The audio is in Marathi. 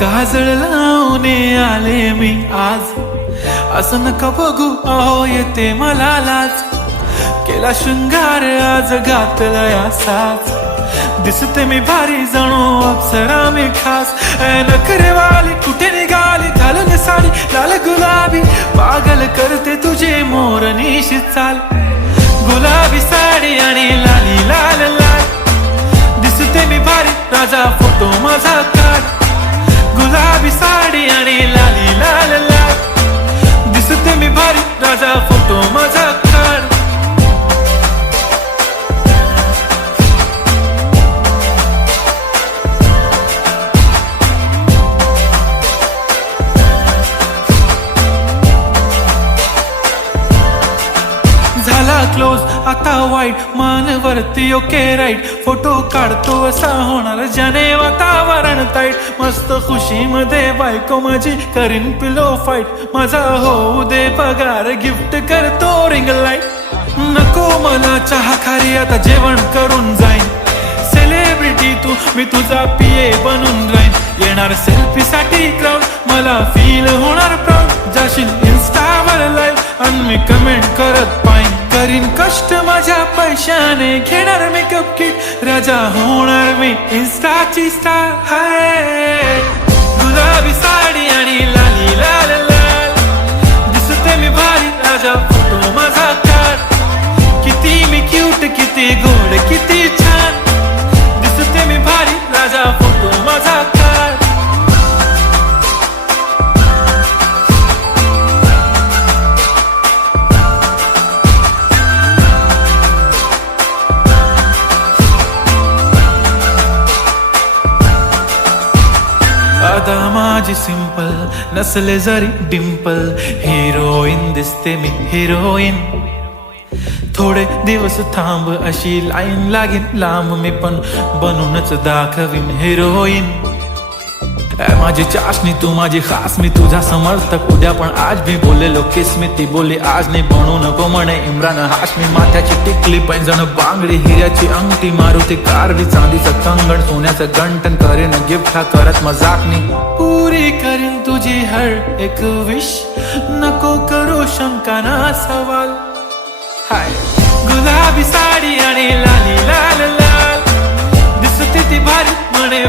काजळ लावून आले मी आज, असं नका बघू अहो येते मला लाज. केला शृंगार आज घातला साज, दिसते मी भारी जणू अप्सरा मी खास. नखरेवाली कुठे निघाली घालून साडी लाल गुलाबी, पागल करते तुझे मोरनीशी चाल. गुलाबी साडी आणि लाली लाल लाल, दिसते मी भारी राजा फोटो माझा काढ. गुलाबी साडी आणि लाली लाल लाल, दिसते मी भारी राजा फोटो माझा काढ. झाला क्लोज आता वाईट, मानवरती ओके राईट. फोटो काढतो असा होणार ज्याने वातावरण ताईट. मस्त खुशी मध्ये बायको माझी करीन पिलो फाईट. माझा होऊ दे पगार गिफ्ट करतो रिंग लाईट. नको मला चहा खारी आता जेवण करून जाईन. सेलिब्रिटी तू मी तुझा पिये बनून राहीन. येणार सेल्फी साठी क्राऊड मला फील होणार प्राऊड. जाशील इन्स्टावर लाईव्ह आणि मी कमेंट करत पाईन. करीन कष्ट माझ्या पैशाने घेणार मेकअप किट. राजा होणार मी इन्स्टाची स्टार. हाय गुलाबी साडी आणि लाली लाल लाल, दिसते मी भारी राजा फोटो माझा काढ. किती मी क्यूट किती गोड किती छान, दिसते मी भारी राजा फोटो माझा काढ. आता माझी सिंपल नसले जरी डिंपल, हिरोईन दिसते मी हिरोईन. थोडे दिवस थांब अशी लाईन लागेल लांब, मी पण बनूनच दाखवीन हिरोईन. माझी चाशनी तू माझी खास, मी तुझा समर्थक उद्या पण आज भी बोलेलो किस मी. ती बोली आज नाही बनू नको म्हणे इम्रान हाशमी. माथ्याची टिकली पैंजण बांगडी हिऱ्याची अंगठी, मारुती कारवी चांदीचं कंगण सोन्याचं गंटन. करीन गिफ्ट हा करत मजाकनी, पुरी करीन तुझी हर एक विश. नको करू शंका ना सवाल. हाय गुलाबी साडी आणि लाली लाल लाल, दिसते ती भारी म्हणे